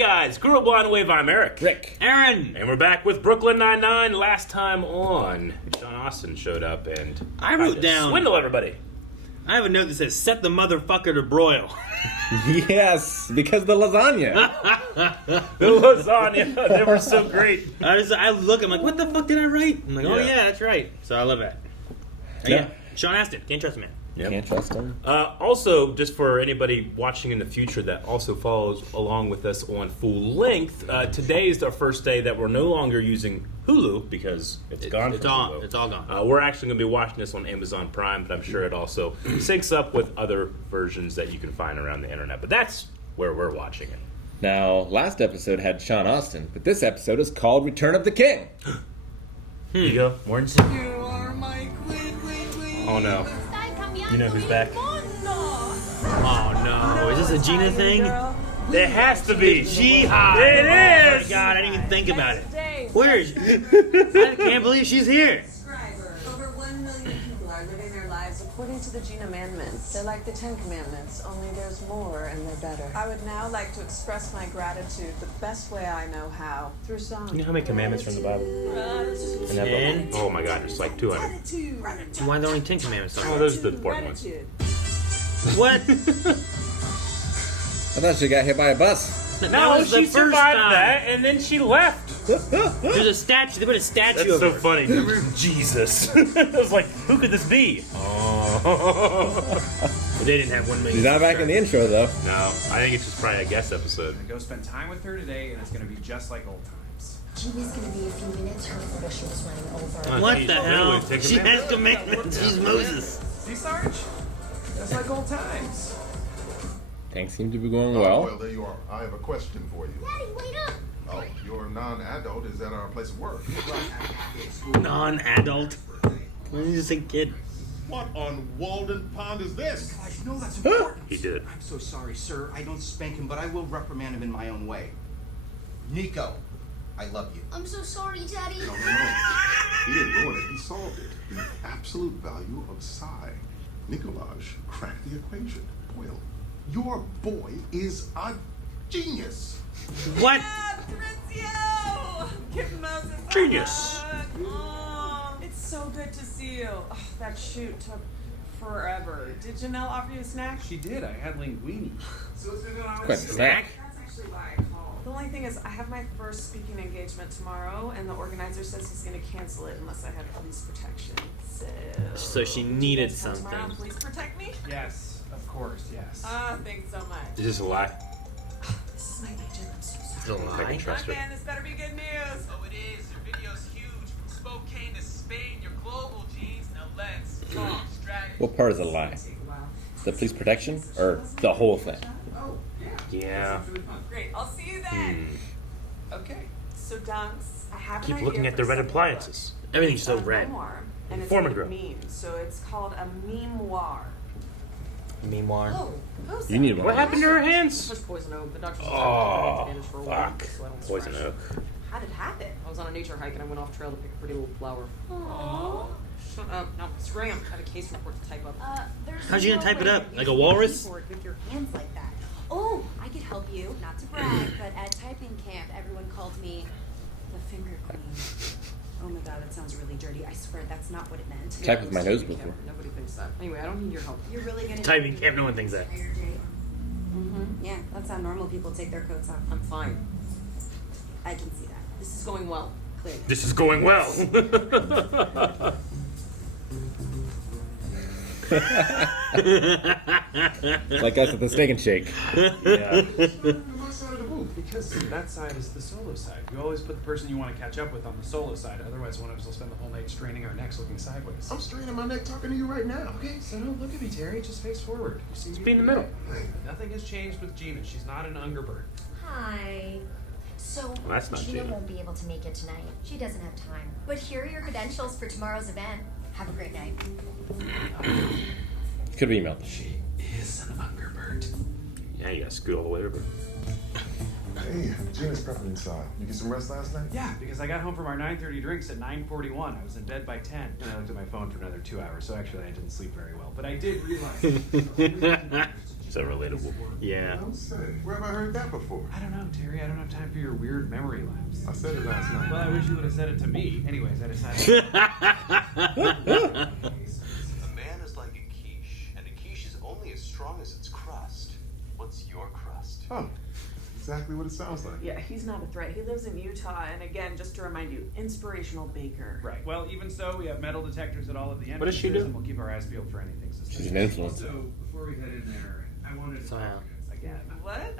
guys, Crew of Blind Wave, I'm Eric. Rick. Aaron. And we're back with Brooklyn Nine-Nine. Last time on, Sean Austin showed up and I wrote tried to down- swindle everybody. I have a note that says, set the motherfucker to broil. Yes, because the lasagna. The lasagna, they were so great. I look, I'm like, what the fuck did I write? I'm like, oh Yeah. yeah, that's right. So I love that. Yeah. Sean Astin, can't trust him, man. Yep. Can't trust him. Also, just for anybody watching in the future that also follows along with us on full length, today is our first day that we're no longer using Hulu because it's gone. It's from all, Hulu. it's all gone. We're actually going to be watching this on Amazon Prime, but I'm sure it also syncs up with other versions that you can find around the internet. But that's where we're watching it. Now, last episode had Sean Austin, but this episode is called Return of the King. Here you go, Morton. You are my queen. Oh no. You know who's back? Oh no, is this a Gina thing? It has to be. Jihad. It Oh is. my god, I didn't even think about it. Where is she? I can't believe she's here. Over 1 million people are living their lives according to the Gina Commandments. They're like the 10 Commandments, only there's more and they're better. I would now like to express my gratitude the best way I know how, through song. You know how many commandments are in the Bible? In that book? 10? Oh my god, there's like 200. Why are there only 10 commandments? Oh, those are the important ones. What? I thought she got hit by a bus. That No, was the she first survived time. that, and then she left. There's a statue. They put a statue That's of so her. funny. Jesus. I was like, who could this be? Oh. But they didn't have 1 million. She's not back in the intro, though. No, I think it's just probably a guest episode. I'm gonna go spend time with her today, and it's gonna be just like old times. Gina's gonna be a few minutes. Her tradition's running over. What Geez, the really? hell? Take a She minute? has commandments. She's Moses. See, Sarge? Just like old times. Things seem to be going Well, well. there you are. I have a question for you. Daddy, wait up! Oh, you're a non-adult. Is that our place of work? Non-adult. Why did you just say kid? What on Walden Pond is this? I know that's important. He did. I'm so sorry, sir. I don't spank him, but I will reprimand him in my own way. Nico, I love you. I'm so sorry, Daddy. No. He didn't ruin it. He solved it. The absolute value of psi. Nicolaj cracked the equation. Broil, your boy is a genius. What? Give Moses a Genius. hug. Oh, it's so good to see you. Oh, that shoot took forever. Did Janelle offer you a snack? She did. I had linguine. Quite a snack. That's actually why I called. The only thing is, I have my first speaking engagement tomorrow, and the organizer says he's going to cancel it unless I have police protection. So she needed Come tomorrow, something. please protect me. Yes, of course, yes. Thanks so much. Is this a lie? This is my agent. I'm so It's sorry. a I can lie. trust her. Man, this better be good news. Oh, it is. Your video's huge. From Spokane to Spain. You're global, Jeans. Now let's talk strategy. What part is a lie? Take a while. The police protection or the whole thing? Oh, yeah. Yeah. Great. I'll see you then. Okay. So, Dunks, I have an Keep idea looking at for the red something appliances. Everything's so good. red. Memoir, and it's Foreman a Grill. meme, so it's called a memoir. Memoir. Oh, who's You need one. What happened to her hands? Just poison oak. The doctor just Oh, had it for a fuck. week, so I don't Poison scratch. oak. How did it happen? I was on a nature hike and I went off trail to pick a pretty little flower. Aww. Shut up. No, scram. I have a case report to type up. There's How'd you gonna no type it way up? you Like should a walrus? keyboard with your hands like that. Oh, I could help you. Not to brag, but at typing camp, everyone called me the finger queen. Oh my god, that sounds really dirty. I swear that's not what it meant. Type with my nose Camp, before. Nobody thinks that. Anyway, I don't need your help. You're really gonna Typing camp, no one thinks that. Mm-hmm. Yeah, that's how normal people take their coats off. I'm fine. I can see that. This is going well. Clearly. This is going well. Like us at the Steak and Shake. Yeah. My side of the booth, because that side is the solo side. You always put the person you want to catch up with on the solo side. Otherwise, one of us will spend the whole night straining our necks looking sideways. I'm straining my neck talking to you right now. Okay, so don't look at me, Terry. Just face forward. You see me be in the middle. Nothing has changed with Gina. She's not an Ungerbird. Hi. So, that's not Gina Gina. won't be able to make it tonight. She doesn't have time. But here are your credentials for tomorrow's event. Have a great night. Could have emailed. She is an Ungerbird. Yeah, you gotta scoot all the way over. Hey, Gina's prepping inside. You get some rest last night? Yeah, because I got home from our 9:30 drinks at 9:41. I was in bed by 10. And I looked at my phone for another 2 hours, so actually I didn't sleep very well. But I did realize Is that relatable? Yeah. Don't say. Where have I heard that before? I don't know, Terry. I don't have time for your weird memory lapse. I said it last night. Well, I wish you would have said it to me. Anyways, I decided. A man is like a quiche, and a quiche is only as strong as its crust. What's your crust? Oh, exactly what it sounds like. Yeah, he's not a threat. He lives in Utah, and again, just to remind you, inspirational baker. Right. Well, even so, we have metal detectors at all of the entrances, What does she do? and we'll keep our eyes peeled for anything suspicious. She's an influencer. So, before we head in there, I wanted to So, talk again. What?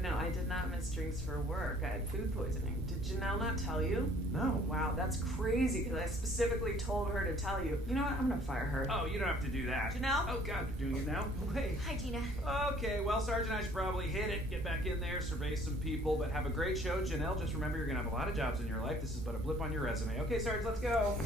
No, I did not miss drinks for work. I had food poisoning. Did Janelle not tell you? No. Wow, that's crazy, because I specifically told her to tell you. You know what? I'm gonna fire her. Oh, you don't have to do that. Janelle? Oh, God, you're doing it now? Wait. Hi, Gina. Okay, well, Sergeant, I should probably hit it, get back in there, survey some people, but have a great show. Janelle, just remember you're going to have a lot of jobs in your life. This is but a blip on your resume. Okay, Sarge, let's go.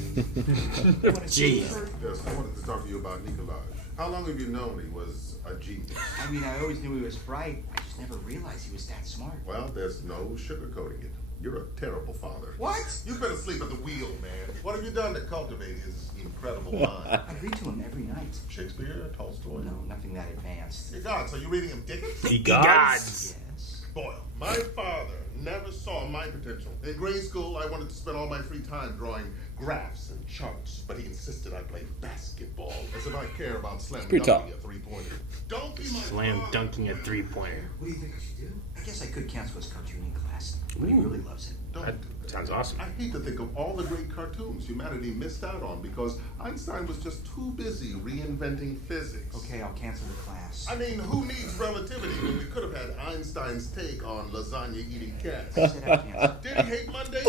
Jeez. Yes, I wanted to talk to you about Nikolaj. How long have you known he was a genius? I mean, I always knew he was bright. I just never realized he was that smart. Well, there's no sugarcoating it. You're a terrible father. What? You've been asleep at the wheel, man. What have you done to cultivate his incredible mind? I read to him every night. Shakespeare, Tolstoy? No, nothing that advanced. Hey, God, so you're reading him Dickens? He gods. Yes. Boyle, my father never saw my potential. In grade school, I wanted to spend all my free time drawing graphs and charts, but he insisted I play basketball, as if I care about slam Screw dunking top. a three-pointer. Don't be my Slam father, dunking a Boyle. three-pointer. What do you think I should do? I guess I could cancel his cartooning class, but he really loves it. Don't. That sounds awesome. I hate to think of all the great cartoons humanity missed out on because Einstein was just too busy reinventing physics. Okay, I'll cancel the class. I mean, who needs relativity when we could have had Einstein's take on lasagna-eating cats? I said I canceled. Did he hate Mondays?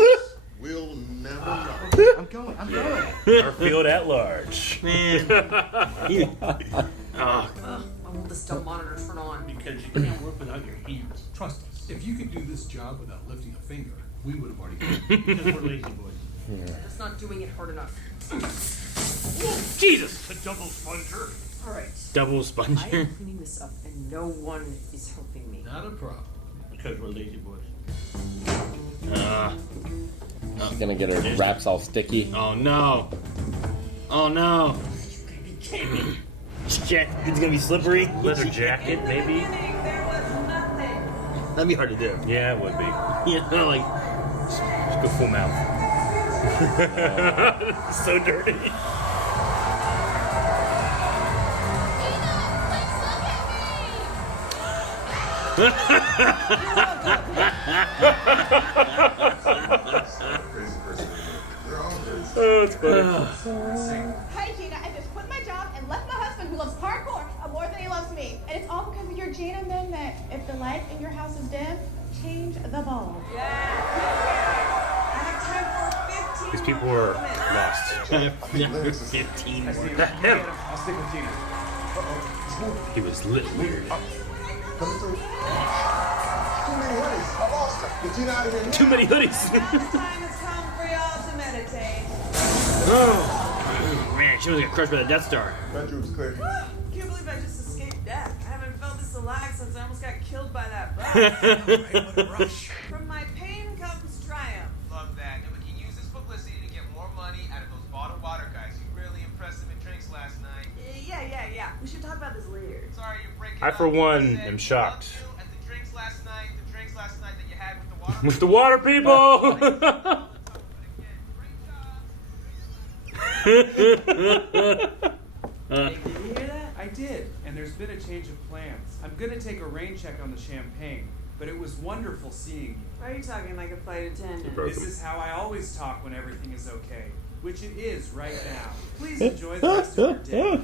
We'll never know. Okay, I'm going. Our field at large. Man. I want this dumb monitor turned on. Because you can't work without your hands. Trust us. If you could do this job without lifting a finger, we would have already done it. Because we're lazy boys. That's not doing it hard enough. Jesus! A double sponger. Alright. Double I sponger. am cleaning this up, and no one is helping me. Not a problem. Because we're lazy boys. She's gonna get her wraps all sticky. Oh no. Oh no. Shit, it's gonna be slippery. Leather jacket, maybe. There was nothing. That'd be hard to do. Yeah, it would be. You know, like, Just go full mouth. So dirty. Oh, it's funny. Hi, Gina. I just quit my job and left my husband who loves parkour more than he loves me. And it's all because of your Gina amendment. If the light in your house is dim, change the bulb. I have time for 15 These people more were moments. lost. 15 I see him. Him. I'll stick with Gina. He was lit weird. Coming through. Too many hoodies. I lost her. Get Gina out of here now. Too many hoodies. Time has come for y'all to meditate. oh, man, she was gonna crushed by the Death Star. Bedroom's clear. Can't believe I just escaped death. I haven't felt this alive since I almost got killed by that bus. What a rush. From my pain comes triumph. Love that. And we can use this publicity to get more money out of those bottled water guys. You really impressed them in drinks last night. Yeah. We should talk about this later. Sorry you're breaking I, up. for one, Said am shocked. you at the drinks last night that you had with the water. With the water people. Did you hear that? I did, and there's been a change of plans. I'm gonna take a rain check on the champagne, but it was wonderful seeing you. Why are you talking like a flight attendant? This is how I always talk when everything is okay, which it is right now. Please enjoy the rest of your day.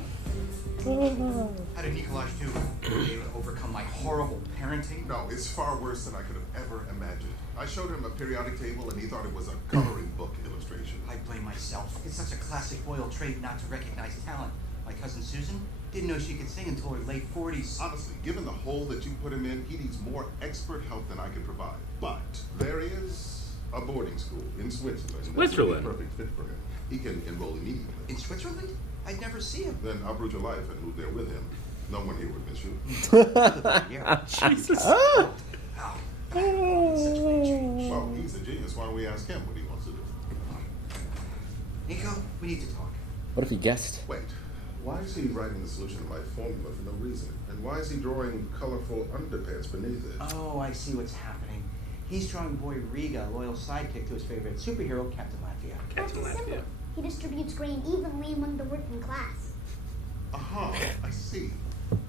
How did Nikolaj do? Were you able to overcome my horrible parenting? No, it's far worse than I could have ever imagined. I showed him a periodic table and he thought it was a coloring book illustration. I blame myself. It's such a classic Boyle trait not to recognize talent. My cousin Susan didn't know she could sing until her late 40s. Honestly, given the hole that you put him in, he needs more expert help than I can provide. But there is a boarding school in Switzerland. That's Switzerland? a perfect fit for him. He can enroll immediately. In Switzerland? I'd never see him. Then uproot your life and move there with him. No one here would miss you. Yeah. Jesus. Oh, God, it's such a big change. Well, he's a genius. Why don't we ask him what he wants to do? Nico, we need to talk. What if he guessed? Wait, Why is he writing the solution to my formula for no reason? And why is he drawing colorful underpants beneath it? Oh, I see what's happening. He's drawing Boy Riga, loyal sidekick to his favorite superhero, Captain Latvia. That's a symbol. He distributes grain evenly among the working class. Aha, I see.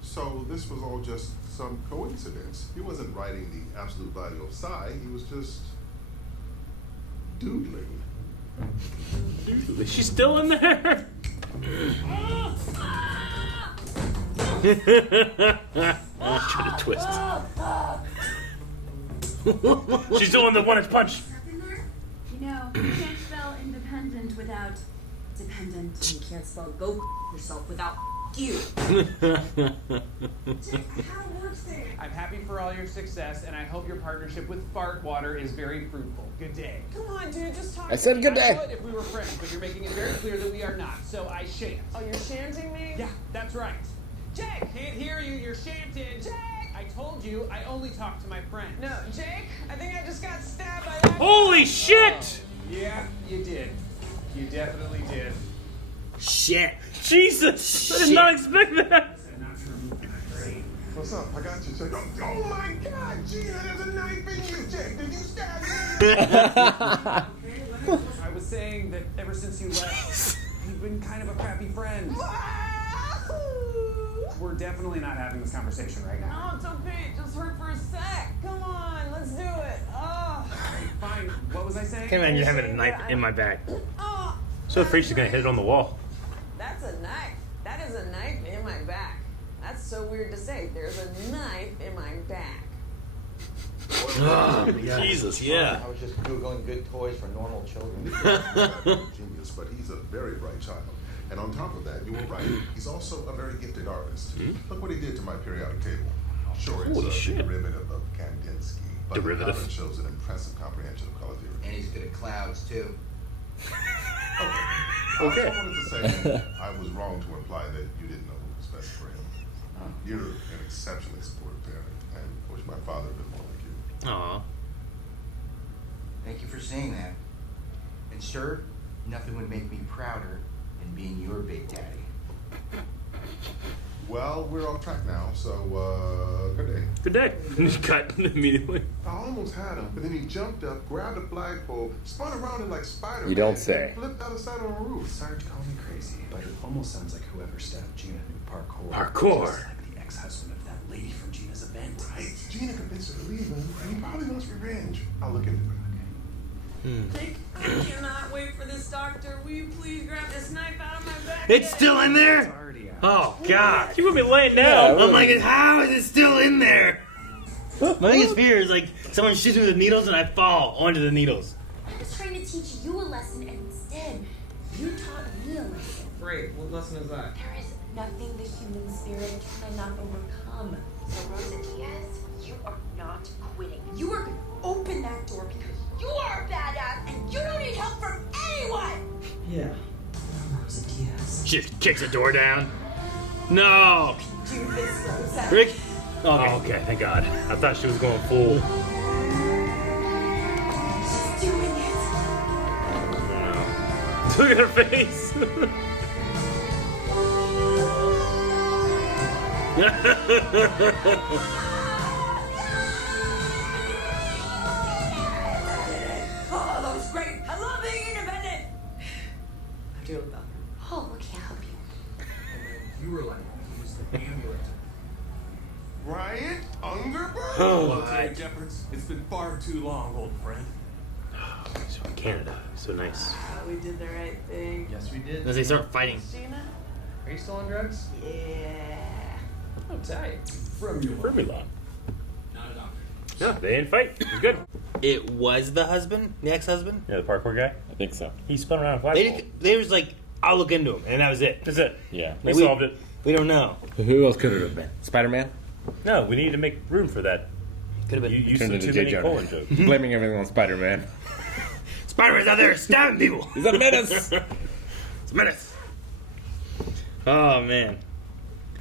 So this was all just some coincidence. He wasn't writing the absolute value of psi, he was just doodling. Is she still in there? Try to twist. She's doing the one-inch punch. You know, you can't spell independent without dependent. You can't spell go yourself without you. I'm happy for all your success, and I hope your partnership with Fart Water is very fruitful. Good day. Come on, dude, just talk. I said good day. I would if we were friends, but you're making it very clear that we are not, so I shan't. Oh, you're shanting me? Yeah, that's right. Jake! Can't hear you, you're shanted. Jake! I told you, I only talk to my friends. No, Jake, I think I just got stabbed by that. Holy shit! Yeah, you did. You definitely did. Shit. Jesus! I did not expect that. What's up? I got you, Jake. Oh my God, Gina, there's a knife in you, Jake. Did you stab me? I was saying that ever since you left, you've been kind of a crappy friend. We're definitely not having this conversation right now. No, it's okay. It just hurt for a sec. Come on, let's do it. Oh. Fine. What was I saying? Can't imagine having a knife in my back. Oh. So afraid she's gonna hit it on the wall. That's a knife. That is a knife in my back. That's so weird to say. There's a knife in my back. Oh, Jesus, yeah. I was just Googling good toys for normal children. Genius, but he's a very bright child. And on top of that, you were right. He's also a very gifted artist. Look what he did to my periodic table. Sure, it's Holy a shit. derivative of Kandinsky, but Derivative. the pattern shows an impressive comprehension of color theory. And he's good at clouds, too. Okay. I also wanted to say I was wrong to imply that you didn't know what was best for him. You're an exceptionally supportive parent, and I wish my father had been more like you. Aw. Thank you for saying that. And sir, nothing would make me prouder than being your big daddy. Well, we're off track now, so good day. Good day. Cut immediately. I almost had him, but then he jumped up, grabbed a flagpole, spun around it like Spider-Man. You don't say. And flipped out of sight on a roof. Sorry to call me crazy, but it almost sounds like whoever stabbed Gina knew parkour. Parkour. Just like the ex-husband of that lady from Gina's event. Right. Gina convinced her to leave him, and he probably wants revenge. I'll look into it. Jake, I cannot wait for this doctor. Will you please grab this knife out of my back? It's still in there? Oh, God. You want me laying down? I'm like, how is it still in there? My biggest fear is like someone shoots me with needles and I fall onto the needles. I was trying to teach you a lesson, and instead, you taught me a lesson. Great. What lesson is that? There is nothing the human spirit cannot overcome. So, Rosa Diaz, you are not quitting. You are going to open that door because you are a badass and you don't need help from anyone! Yeah. Rosa Diaz. She just kicks the door down. No. Do this, Rosa. Rick. Okay. Oh, okay, thank God. I thought she was going full. She's doing it. Look at her face. Oh, that was great. I love being independent. I do love her. Oh, okay, I'll help you. You were like, he was the amulet. Ryan Ungerberg? Hello, Terry Jeffords. It's been far too long, old friend. She's from Canada. So nice. We did the right thing. Yes, we did. As they start fighting. Gina? Are you still on drugs? Yeah. Oh, tight. Formula. Not a doctor. No, they didn't fight. It was good. It was the husband? The ex-husband? Yeah, the parkour guy. I think so. He spun around a flagpole. They was like, I'll look into him. And that was it. That's it. Yeah. We Like, solved it. We don't know. Who else could it have been? Spider-Man? No, we needed to make room for that. Could have You been. used Turned some into too J. many Jonah. colon jokes. Blaming everything on Spider-Man. Spider-Man's out there stabbing people. He's a menace. It's a menace. Oh, man.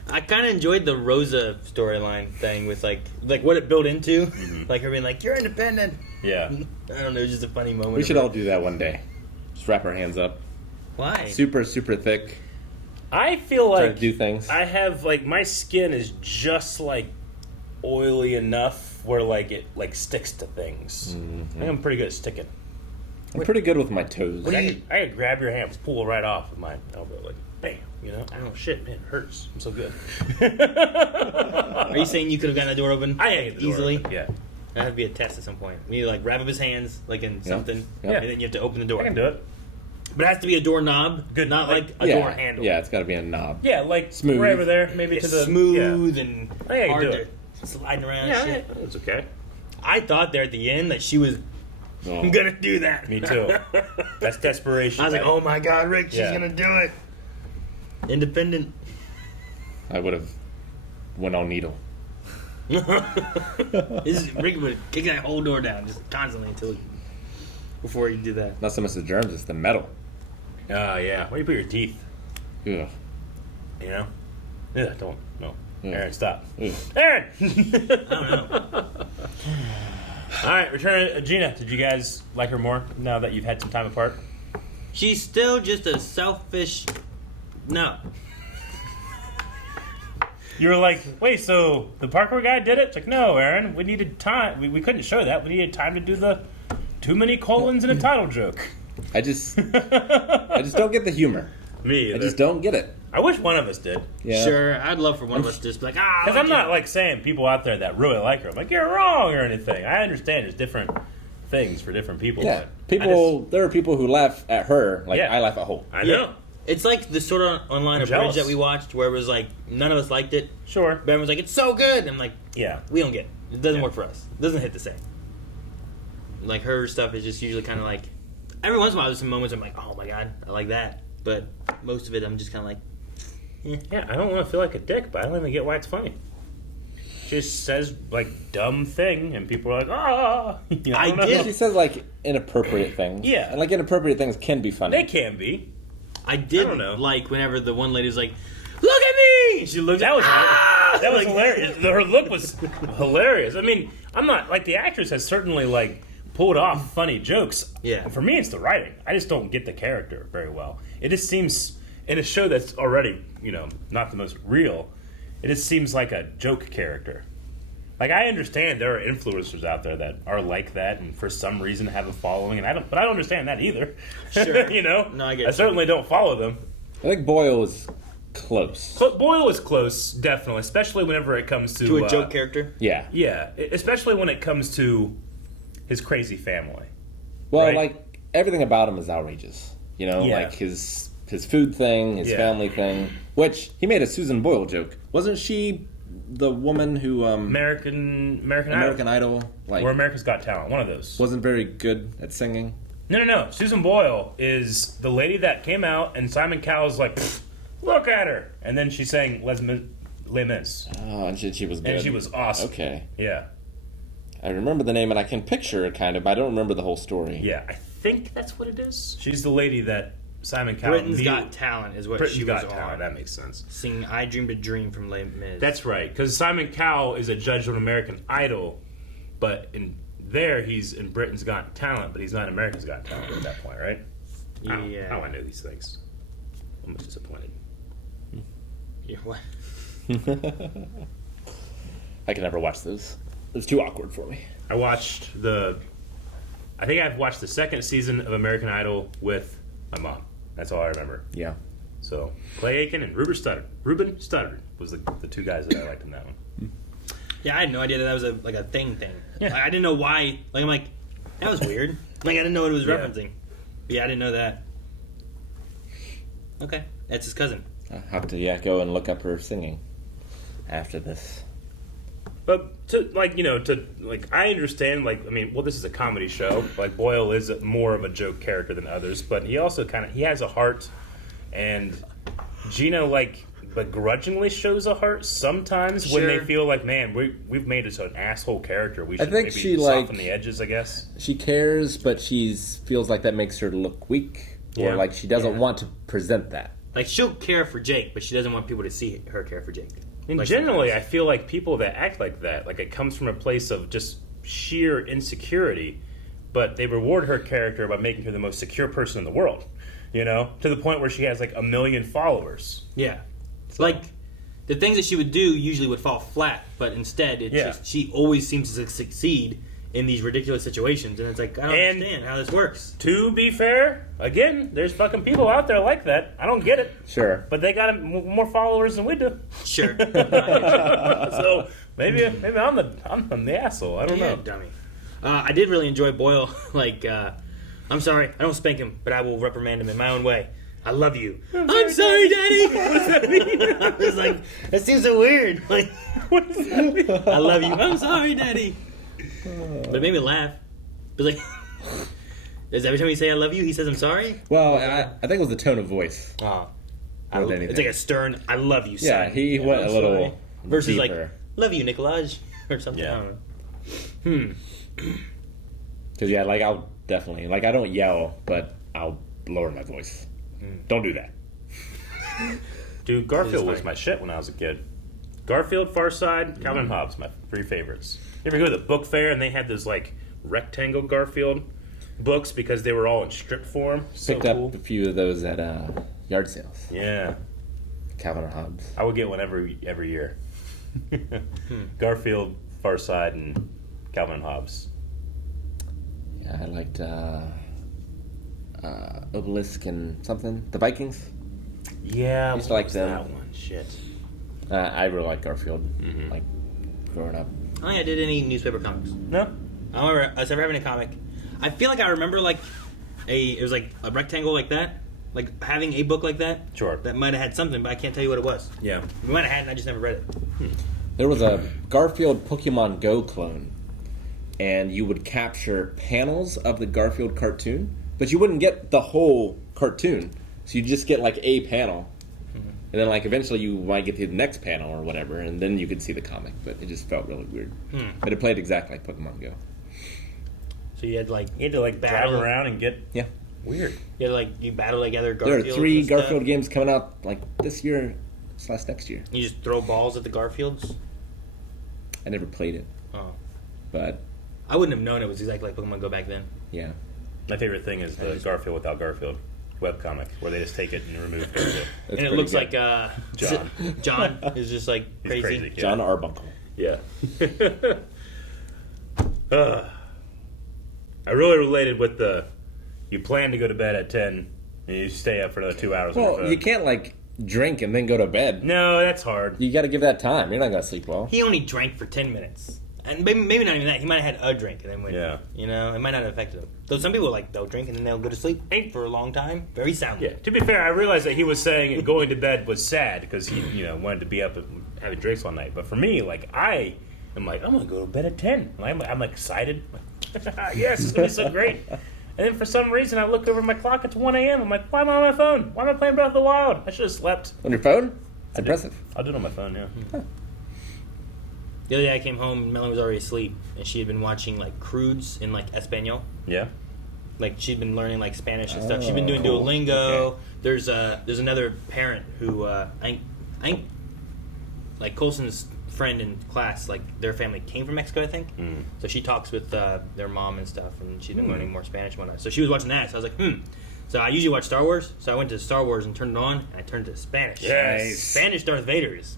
I kind of enjoyed the Rosa storyline thing with like what it built into. Like her being like, you're independent. Yeah. I don't know, it was just a funny moment. We should of all do that one day. Just wrap our hands up. Why? Super, super thick. I feel Try like to do things. I have like my skin is just like oily enough where like it like sticks to things. I think I'm pretty good at sticking. I'm pretty good with my toes. I could grab your hand, pull it right off with my elbow, like bam. You know, oh shit, man, it hurts. I'm so good. Are you saying you could have gotten the door open? I ain't the door easily. open, yeah. That would be a test at some point. You need to like wrap up his hands like in something, Yeah. and then you have to open the door. I can do it. But it has to be a doorknob, Good, not like a yeah. door handle. Yeah, it's got to be a knob. Yeah, like Smooth. right over there, maybe It's to the smooth and I can hard do to it. sliding around. Yeah, and shit. yeah, that's okay. I thought there at the end that she was I'm gonna do that. Me too. That's desperation. I was like, right? oh my god, Rick, she's Yeah. gonna do it. Independent. I would have went on needle. Rick would kick that whole door down just constantly before you do that. Not so much the germs, it's the metal. Yeah. Where do you put your teeth? Ugh. You know? Yeah, don't. No. Yeah. Aaron, stop. Ugh. Aaron! I don't know. All right, return Gina. Did you guys like her more now that you've had some time apart? She's still just a selfish. No. You were like, wait, so the parkour guy did it? It's like, no, Aaron, we needed time. We couldn't show that. We needed time to do the too many colons in a title joke. I just don't get the humor. Me either. I just don't get it. I wish one of us did. Yeah. Sure, I'd love for one of us to just be like, Because I'm not like saying people out there that really like her. I'm like, you're wrong or anything. I understand there's different things for different people. Yeah. But There are people who laugh at her like Yeah. I laugh at Holt. I know. It's like the sort of online I'm abridged jealous. that we watched where it was like none of us liked it. Sure. But everyone's like, it's so good. And I'm like, Yeah. we don't get it. It doesn't Yeah. work for us. It doesn't hit the same. Like her stuff is just usually kind of like, every once in a while there's some moments I'm like, oh my god, I like that. But most of it I'm just kind of like, Yeah, I don't want to feel like a dick, but I don't even get why it's funny. She just says like dumb thing, and people are like, ah. You know, I don't know. She says like inappropriate things. Yeah. And like inappropriate things can be funny. They can be. I did don't know. like whenever the one lady was like, look at me! She looked That was that was like- hilarious. Her look was hilarious. I mean, I'm not like the actress has certainly like pulled off funny jokes. Yeah. For me, it's the writing. I just don't get the character very well. It just seems in a show that's already not the most real. It just seems like a joke character. Like I understand there are influencers out there that are like that, and for some reason have a following, and I don't understand that either. Sure. No, I get I you. certainly don't follow them. I think Boyle was close. Boyle is close, definitely, especially whenever it comes to a joke character. Yeah. Yeah, especially when it comes to his crazy family. Well, Right. like everything about him is outrageous. Yeah. Like his food thing, his Yeah. family thing. Which he made a Susan Boyle joke. Wasn't she the woman who American Idol like or America's Got Talent, one of those. wasn't very good at singing? No. Susan Boyle is the lady that came out, and Simon Cowell's like, look at her, and then she sang Les Mis. Oh, and she was good. And she was awesome. Okay. Yeah. I remember the name and I can picture it kind of, but I don't remember the whole story. Yeah, I think that's what it is. She's the lady that Simon Cowell... Britain's Got Talent is what Britain's she Got was Talent, on. that makes sense. Singing I Dreamed a Dream from Les Mis. That's right, because Simon Cowell is a judge on American Idol, but he's in Britain's Got Talent, but he's not America's Got Talent at that point, right? Yeah. How I know these things. I'm disappointed. Yeah, what? I can never watch those. It's too awkward for me. I think I've watched the second season of American Idol with my mom. That's all I remember. Yeah. So Clay Aiken and Ruben Studdard was the two guys that I liked in that one. Yeah, I had no idea that was a thing. Yeah. Like, I didn't know why. Like I'm like, that was weird. Like I didn't know what it was Yeah. referencing. But yeah, I didn't know that. Okay, that's his cousin. I'll have to go and look up her singing after this. But I understand, this is a comedy show. Like Boyle is more of a joke character than others, but he also he has a heart, and Gina begrudgingly shows a heart sometimes when they Sure. feel like, man, we've made it an asshole character. We I should think maybe she, soften the edges, I guess. She cares, but she feels like that makes her look weak, or Yeah. like she doesn't Yeah. want to present that. Like she'll care for Jake, but she doesn't want people to see her care for Jake. And Like generally, I sometimes. feel like people that act like that, like it comes from a place of just sheer insecurity, but they reward her character by making her the most secure person in the world. You know, to the point where she has like 1 million followers. Yeah. Like, the things that she would do usually would fall flat, but instead, it's just, she always seems to succeed in these ridiculous situations, and it's like, I don't understand how this works. To be fair, again, there's fucking people out there like that. I don't get it. Sure. But they got more followers than we do. Sure. So maybe I'm the asshole. I don't know. Dummy. I did really enjoy Boyle. Like, I'm sorry, I don't spank him, but I will reprimand him in my own way. I love you. I'm sorry, Daddy. What does that mean? I was like, that seems so weird. Like, what does that mean? I love you. I'm sorry, Daddy. But it made me laugh. It was like, is every time you say I love you, he says I'm sorry? Well, I think it was the tone of voice. Oh. More than It's like a stern, I love you, son. Yeah, he went a little versus deeper. like, love you, Nicolaj, or something. I don't know. Because, yeah, like, I'll definitely, like, I don't yell, but I'll lower my voice. Don't do that. Dude, Garfield was my shit when I was a kid. Garfield, Far Side, Calvin and Hobbes, my 3 favorites. You ever go to the book fair and they had those, like, rectangle Garfield books because they were all in strip form? So Picked up a few of those at yard sales. Yeah. Calvin or Hobbes. I would get one every year. Garfield, Far Side, and Calvin and Hobbes. Yeah, I liked Obelisk and something. The Vikings. Yeah, I used to like them. That one, shit. I really like Garfield. Like growing up. I don't think I did any newspaper comics. No? I don't remember us ever having a comic. I feel like I remember like it was like a rectangle like that. Like having a book like that. Sure. That might have had something, but I can't tell you what it was. Yeah. We might have had it and I just never read it. There was a Garfield Pokemon Go clone, and you would capture panels of the Garfield cartoon, but you wouldn't get the whole cartoon. So you just get like a panel, and then like eventually you might get to the next panel or whatever, and then you could see the comic. But it just felt really weird. But it played exactly like Pokemon Go. So you had to drive battle around and get weird. You had you battle together There Garfields. are 3 and stuff. Garfield games coming out like this year / next year. You just throw balls at the Garfields. I never played it. Oh. But I wouldn't have known it was exactly like Pokemon Go back then. Yeah. My favorite thing is the Garfield without Garfield webcomic, where they just take it and remove Garfield. And it looks like John. John is just like He's crazy. yeah. John Arbuckle. Yeah. I really related with the you plan to go to bed at 10 and you stay up for another 2 hours. on your Well, phone. you can't like drink and then go to bed. No, that's hard. You got to give that time. You're not gonna sleep well. He only drank for 10 minutes. And maybe not even that. He might have had a drink and then went. Yeah. You know, it might not have affected him. Though some people they'll drink and then they'll go to sleep for a long time, very soundly. Yeah. To be fair, I realized that he was saying going to bed was sad because he wanted to be up and having drinks all night. But for me, I am like, I'm gonna go to bed at 10. I'm excited. Yes, it's gonna be so great. And then for some reason, I look over my clock. It's 1 a.m. I'm like, why am I on my phone? Why am I playing Breath of the Wild? I should have slept. On your phone? It's impressive. I'll do it on my phone, yeah. The other day I came home and Melanie was already asleep and she had been watching Crudes in Espanol. Yeah. Like she'd been learning Spanish and stuff. She'd been doing cool. Duolingo. Okay. There's another parent who I think Colson's friend in class, their family came from Mexico, I think. So she talks with their mom and stuff, and she's been learning more Spanish and whatnot. So she was watching that. So I was like, So I usually watch Star Wars. So I went to Star Wars and turned it on, and I turned to Spanish. Yes. Spanish Darth Vader is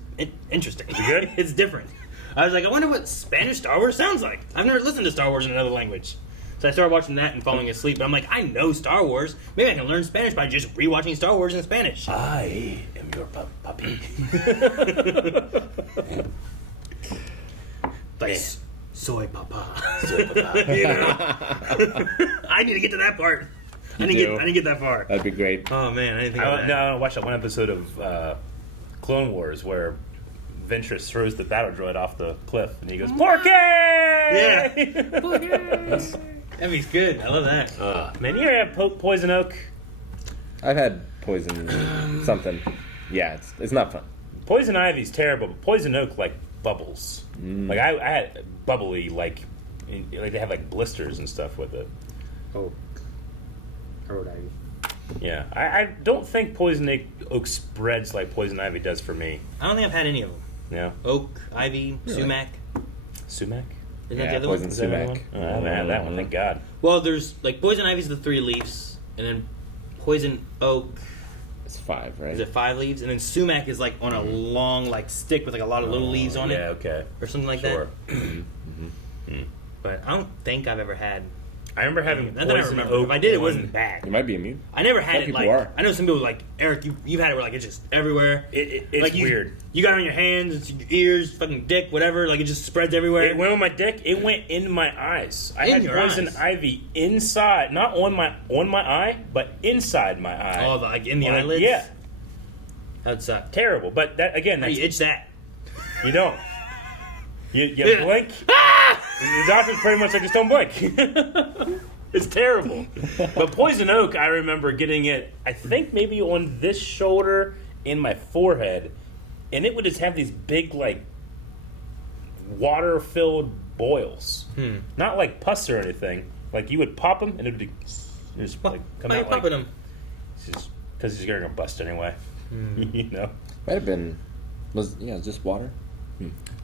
interesting. Is it good? It's different. I was like, I wonder what Spanish Star Wars sounds like. I've never listened to Star Wars in another language. So I started watching that and falling asleep. But I'm like, I know Star Wars. Maybe I can learn Spanish by just rewatching Star Wars in Spanish. I am your puppy. Soy papa. Soy papa. You know? I need to get to that part. I didn't get that far. That'd be great. Oh man, I didn't think of that. No, I watched that one episode of Clone Wars where Ventress throws the battle droid off the cliff and he goes, Porky! Yeah. That means good. I love that. Man, you ever have poison oak? I've had poison something. Yeah, it's not fun. Poison ivy's terrible, but poison oak bubbles. I had bubbly they have blisters and stuff with it. Oh, Rhode Ivy. Yeah, I don't think poison oak spreads like poison ivy does for me. I don't think I've had any of them. Yeah. Oak, ivy, Really? Sumac. Sumac? Isn't that the other poison one? Is that the other sumac. one? I haven't had that one, thank God. Well, there's poison ivy's the 3 leaves, and then poison oak. It's 5, right? Is it 5 leaves? And then sumac is like on a long like stick with like a lot of little leaves on it. Yeah, okay. Or something like Sure. that. But I don't think I've ever had. I remember having Not that I poison remember. oak. If I did, it on- wasn't bad. You might be immune. I never had Some it people like are. I know some people like Eric. You've had it where like it's just everywhere. It's like weird. You got it on your hands, it's your ears, fucking dick, whatever. Like it just spreads everywhere. It went on my dick. It went in my eyes. I In had your poison eyes? ivy inside, not on my eye, but inside my eye. Oh, like in the On it- eyelids. Yeah, That'd suck. terrible. But that again, How do that's, you itch that? you don't. You Yeah. blink. The doctor's pretty much like, just don't blink. It's terrible. But poison oak, I remember getting it, I think maybe on this shoulder, in my forehead, and it would just have these big, like, water-filled boils. Not like pus or anything. Like, you would pop them, and it would just like, come Why are out you like... popping them? Because you're going to bust anyway. You know? Might have been. Just water.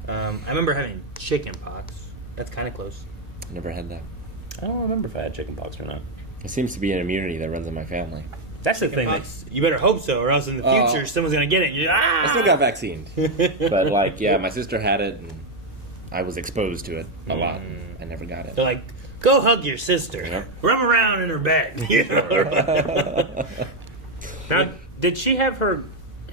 I remember having chicken pox. That's kind of close. Never had that. I don't remember if I had chicken pox or not. It seems to be an immunity that runs in my family. That's the thing. Pox, you better hope so, or else in the future someone's gonna get it. I still got vaccinated, but like, yeah, my sister had it, and I was exposed to it a lot. I never got it. They're like, go hug your sister. Yeah. Run around in her bed. You know? Now, did she have her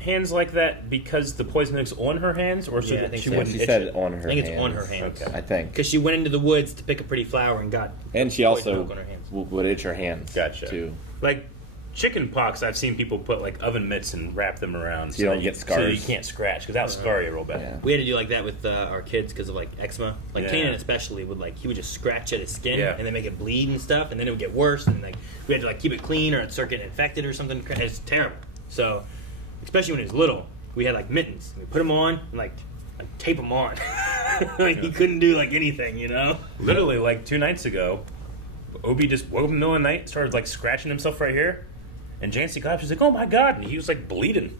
hands like that because the poison oak's on her hands, or so Yeah, I that think she so. wouldn't She itch said it? on her I think hands. it's on her hands. Okay. I think. Because she went into the woods to pick a pretty flower and got. And she poison also oak on her hands. would itch her hands. Gotcha. Too. Like chicken pox, I've seen people put like oven mitts and wrap them around So you don't that get so scars. you can't scratch because that'll scar you real bad. Yeah. We had to do like that with our kids because of like eczema. Like Yeah. Kanan especially would like he would just scratch at his skin Yeah. and then make it bleed and stuff, and then it would get worse, and like we had to like keep it clean or it'd start getting infected or something. It's terrible. So especially when he was little, we had like mittens. We put them on and like tape them on. Like he couldn't do like anything, you know. Literally, like 2 nights ago, Obi just woke up in the middle of the night, started like scratching himself right here, and Jancy got up. She's like, "Oh my god!" And he was like bleeding.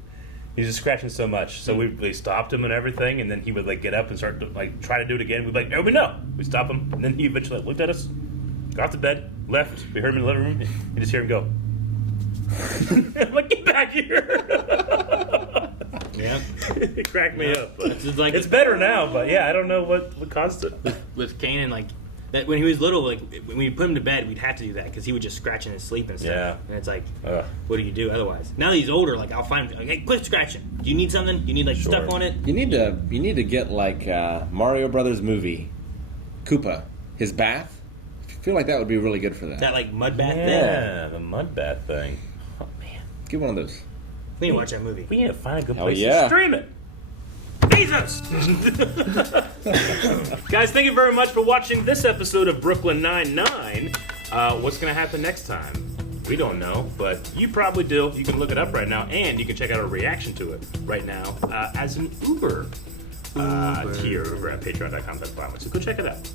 He was just scratching so much. So we stopped him and everything, and then he would like get up and start to like try to do it again. We'd be like, "Obi, no!" We stop him, and then he eventually looked at us, got off the bed, left. We heard him in the living room, and just hear him go. I'm like, "Get back here!" Yeah. It cracked me up. It's just like It's better now, but yeah, I don't know what caused it. with Kanan, like that when he was little, like when we put him to bed, we'd have to do that because he would just scratch in his sleep and stuff. Yeah. And it's like, Ugh. what do you do otherwise? Now that he's older, like I'll find like, hey, quit scratching. Do you need something? You need like Sure. stuff on it? You need to get like Mario Brothers movie, Koopa, his bath. I feel like that would be really good for that. That like mud bath thing. Yeah, the mud bath thing. Oh man, Get one of those. We need to watch that movie. we need to find a good Hell place yeah. to stream it. Jesus! Guys, thank you very much for watching this episode of Brooklyn Nine-Nine. What's going to happen next time? We don't know, but you probably do. You can look it up right now, and you can check out our reaction to it right now as an Uber tier over at patreon.com/. So go check it out.